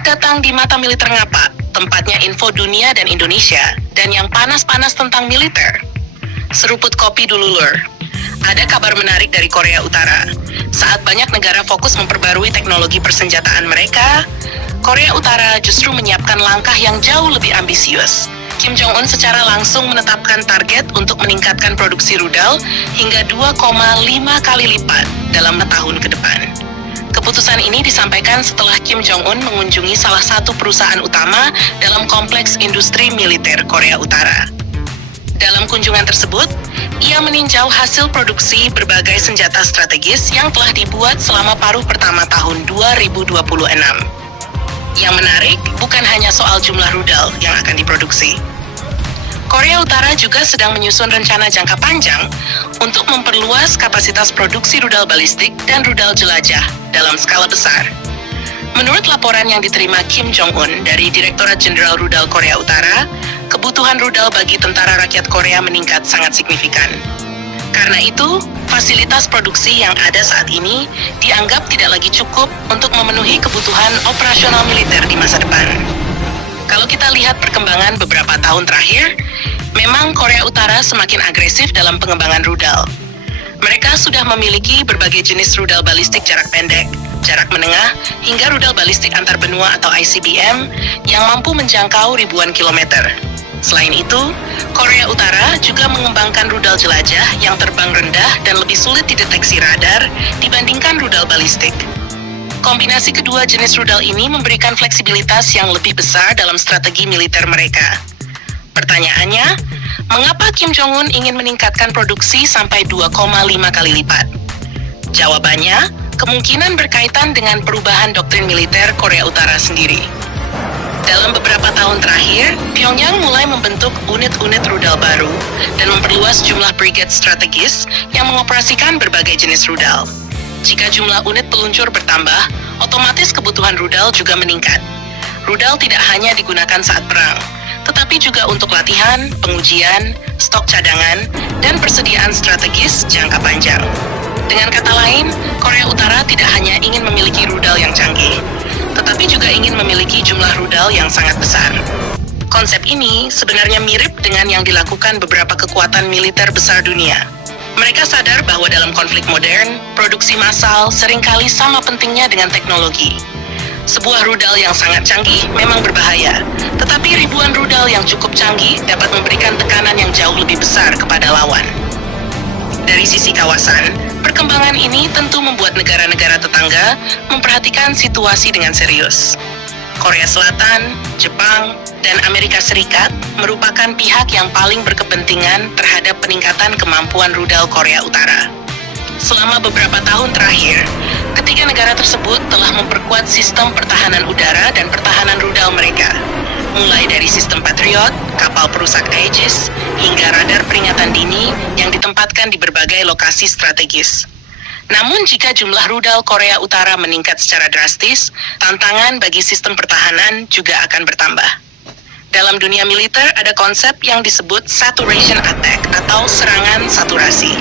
Selamat datang di Mata Militer Ngapa, tempatnya info dunia dan Indonesia, dan yang panas-panas tentang militer. Seruput kopi dulu, Lur. Ada kabar menarik dari Korea Utara. Saat banyak negara fokus memperbarui teknologi persenjataan mereka, Korea Utara justru menyiapkan langkah yang jauh lebih ambisius. Kim Jong-un secara langsung menetapkan target untuk meningkatkan produksi rudal hingga 2,5 kali lipat dalam tahun ke depan. Keputusan ini disampaikan setelah Kim Jong-un mengunjungi salah satu perusahaan utama dalam kompleks industri militer Korea Utara. Dalam kunjungan tersebut, ia meninjau hasil produksi berbagai senjata strategis yang telah dibuat selama paruh pertama tahun 2026. Yang menarik, bukan hanya soal jumlah rudal yang akan diproduksi. Korea Utara juga sedang menyusun rencana jangka panjang untuk memperluas kapasitas produksi rudal balistik dan rudal jelajah dalam skala besar. Menurut laporan yang diterima Kim Jong-un dari Direktorat Jenderal Rudal Korea Utara, kebutuhan rudal bagi tentara rakyat Korea meningkat sangat signifikan. Karena itu, fasilitas produksi yang ada saat ini dianggap tidak lagi cukup untuk memenuhi kebutuhan operasional militer di masa depan. Kalau kita lihat perkembangan beberapa tahun terakhir, memang Korea Utara semakin agresif dalam pengembangan rudal. Mereka sudah memiliki berbagai jenis rudal balistik jarak pendek, jarak menengah, hingga rudal balistik antar benua atau ICBM yang mampu menjangkau ribuan kilometer. Selain itu, Korea Utara juga mengembangkan rudal jelajah yang terbang rendah dan lebih sulit dideteksi radar dibandingkan rudal balistik. Kombinasi kedua jenis rudal ini memberikan fleksibilitas yang lebih besar dalam strategi militer mereka. Pertanyaannya, mengapa Kim Jong-un ingin meningkatkan produksi sampai 2,5 kali lipat? Jawabannya, kemungkinan berkaitan dengan perubahan doktrin militer Korea Utara sendiri. Dalam beberapa tahun terakhir, Pyongyang mulai membentuk unit-unit rudal baru dan memperluas jumlah brigade strategis yang mengoperasikan berbagai jenis rudal. Jika jumlah unit peluncur bertambah, otomatis kebutuhan rudal juga meningkat. Rudal tidak hanya digunakan saat perang, tetapi juga untuk latihan, pengujian, stok cadangan, dan persediaan strategis jangka panjang. Dengan kata lain, Korea Utara tidak hanya ingin memiliki rudal yang canggih, tetapi juga ingin memiliki jumlah rudal yang sangat besar. Konsep ini sebenarnya mirip dengan yang dilakukan beberapa kekuatan militer besar dunia. Mereka sadar bahwa dalam konflik modern, produksi massal seringkali sama pentingnya dengan teknologi. Sebuah rudal yang sangat canggih memang berbahaya, tetapi ribuan rudal yang cukup canggih dapat memberikan tekanan yang jauh lebih besar kepada lawan. Dari sisi kawasan, perkembangan ini tentu membuat negara-negara tetangga memperhatikan situasi dengan serius. Korea Selatan, Jepang, dan Amerika Serikat merupakan pihak yang paling berkepentingan terhadap peningkatan kemampuan rudal Korea Utara. Selama beberapa tahun terakhir, ketiga negara tersebut telah memperkuat sistem pertahanan udara dan pertahanan rudal mereka, mulai dari sistem Patriot, kapal perusak Aegis, hingga radar peringatan dini yang ditempatkan di berbagai lokasi strategis. Namun jika jumlah rudal Korea Utara meningkat secara drastis, tantangan bagi sistem pertahanan juga akan bertambah. Dalam dunia militer ada konsep yang disebut saturation attack atau serangan saturasi.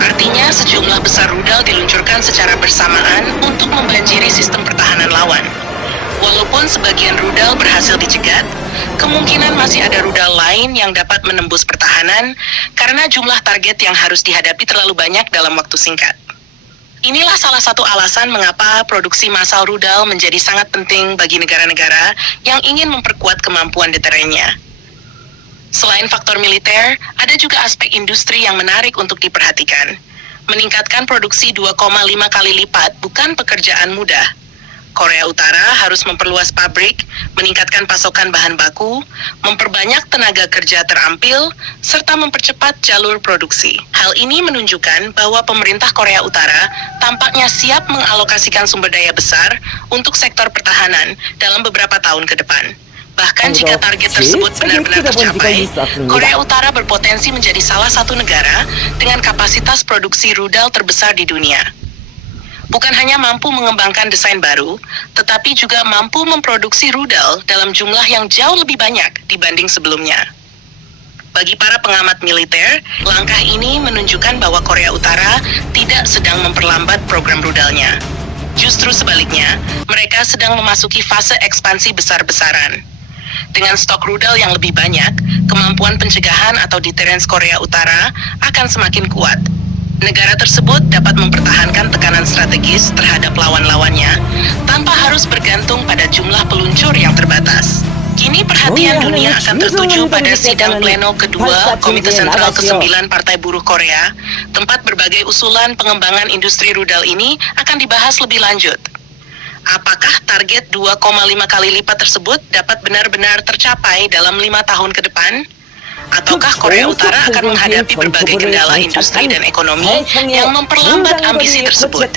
Artinya sejumlah besar rudal diluncurkan secara bersamaan untuk membanjiri sistem pertahanan lawan. Walaupun sebagian rudal berhasil dicegat, kemungkinan masih ada rudal lain yang dapat menembus pertahanan karena jumlah target yang harus dihadapi terlalu banyak dalam waktu singkat. Inilah salah satu alasan mengapa produksi massal rudal menjadi sangat penting bagi negara-negara yang ingin memperkuat kemampuan deterennya. Selain faktor militer, ada juga aspek industri yang menarik untuk diperhatikan. Meningkatkan produksi 2,5 kali lipat bukan pekerjaan mudah. Korea Utara harus memperluas pabrik, meningkatkan pasokan bahan baku, memperbanyak tenaga kerja terampil, serta mempercepat jalur produksi. Hal ini menunjukkan bahwa pemerintah Korea Utara tampaknya siap mengalokasikan sumber daya besar untuk sektor pertahanan dalam beberapa tahun ke depan. Bahkan jika target tersebut benar-benar tercapai, Korea Utara berpotensi menjadi salah satu negara dengan kapasitas produksi rudal terbesar di dunia. Bukan hanya mampu mengembangkan desain baru, tetapi juga mampu memproduksi rudal dalam jumlah yang jauh lebih banyak dibanding sebelumnya. Bagi para pengamat militer, langkah ini menunjukkan bahwa Korea Utara tidak sedang memperlambat program rudalnya. Justru sebaliknya, mereka sedang memasuki fase ekspansi besar-besaran. Dengan stok rudal yang lebih banyak, kemampuan pencegahan atau deterrence Korea Utara akan semakin kuat. Negara tersebut dapat mempertahankan tekanan strategis terhadap lawan-lawannya tanpa harus bergantung pada jumlah peluncur yang terbatas. Kini perhatian dunia akan tertuju pada sidang pleno kedua Komite Sentral ke-9 Partai Buruh Korea, tempat berbagai usulan pengembangan industri rudal ini akan dibahas lebih lanjut. Apakah target 2,5 kali lipat tersebut dapat benar-benar tercapai dalam 5 tahun ke depan? Ataukah Korea Utara akan menghadapi berbagai kendala industri dan ekonomi yang memperlambat ambisi tersebut?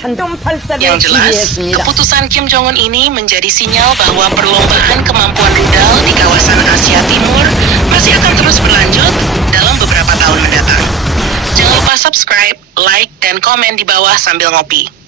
Yang jelas, keputusan Kim Jong-un ini menjadi sinyal bahwa perlombaan kemampuan rudal di kawasan Asia Timur masih akan terus berlanjut dalam beberapa tahun mendatang. Jangan lupa subscribe, like, dan komen di bawah sambil ngopi.